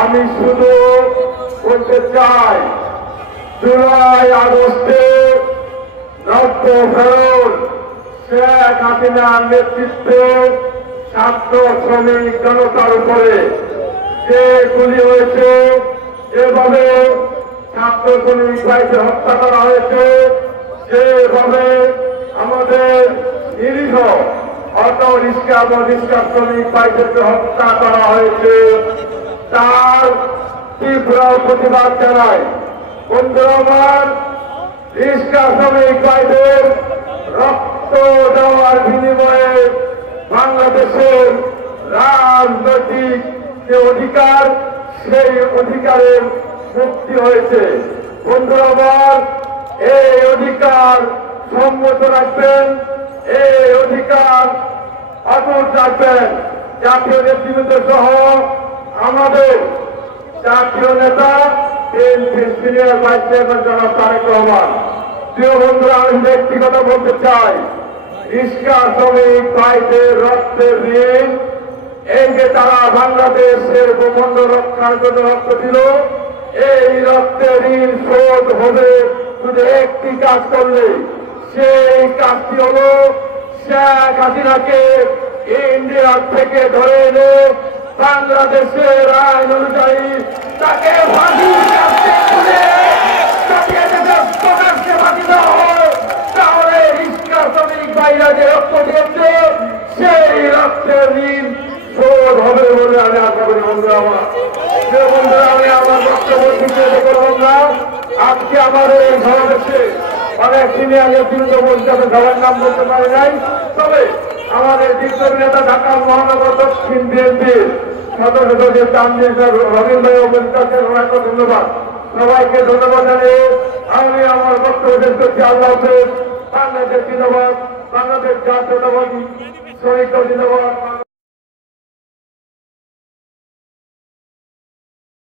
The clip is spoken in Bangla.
আমি শুধু বলতে চাই, জুলাই আগস্টে রক্ত ফেরত শেখ হাসিনার নেতৃত্বে ছাত্র শ্রমিক জনতার উপরে যে গুলি হয়েছে, যেভাবে ছাত্র শ্রমিক ভাইকে হত্যা করা হয়েছে, যেভাবে আমাদের নিরীহ অটো রিক্সা এবং রিক্সা শ্রমিক ভাইদেরকে হত্যা করা হয়েছে, তার তীব্র প্রতিবাদ জানায়। বন্ধুরা আমার, রিক্সা শ্রমিক ভাইদের রক্ত দেওয়ার বিনিময়ে বাংলাদেশের রাজনৈতিক যে অধিকার, সেই অধিকারের মুক্তি হয়েছে। বন্ধুরা আমার, এই অধিকার সম্মত রাখবেন, এই অধিকার অটুট রাখবেন। জাতীয় নেতৃবৃন্দ সহ আমাদের জাতীয় নেতা বিএনপির সিনিয়র ভাইস চেয়ারম্যান জনাব তারেক রহমান। প্রিয় বন্ধুরা, আমি ব্যক্তিগত বলতে চাই, রিক্সা শ্রমিক ভাইদের রক্তের ঋণ, এই যে তারা বাংলাদেশের ভূখণ্ড রক্ষার জন্য রক্ত দিল, এই রক্তের ঋণ শোধ হবে শুধু একটি কাজ করলে। সেই কাজটি হল শেখ হাসিনাকে ইন্ডিয়া থেকে ধরে এনে বাংলাদেশের আইন অনুযায়ী তাকে ফাঁসির কাছে তুলে তাকে প্রকাশ্যে ফাঁসি দেওয়া হয়। তাহলে রিক্সা শ্রমিক ভাইরা যে রক্ত দিয়েছে, সেই রক্তের ঋণ শোধ হবে বলে আমি আশা করি। বন্ধুরা আমার, যে বন্ধুরা, আমি আমার বক্তব্য করব না। আজকে আমাদের এই সমাবেশে অনেক সিনিয়র নেতৃত্ব বলতে, আমি সবার নাম বলতে পারি নাই, তবে আমাদের বিপ্লবী নেতা ঢাকা মহানগর দক্ষিণ বিএনপির সদস্য যে তানজিল রবীন্দ্র ভাই উপস্থিত আছেন, ওনাকে ধন্যবাদ। সবাইকে ধন্যবাদ জানিয়ে আমি আমার বক্তব্য শেষ করছি। আল্লাহ হাফেজ। বাংলাদেশ জিন্দাবাদ, বাংলাদেশ জাতীয়তাবাদী শ্রমিক দল জিন্দাবাদ।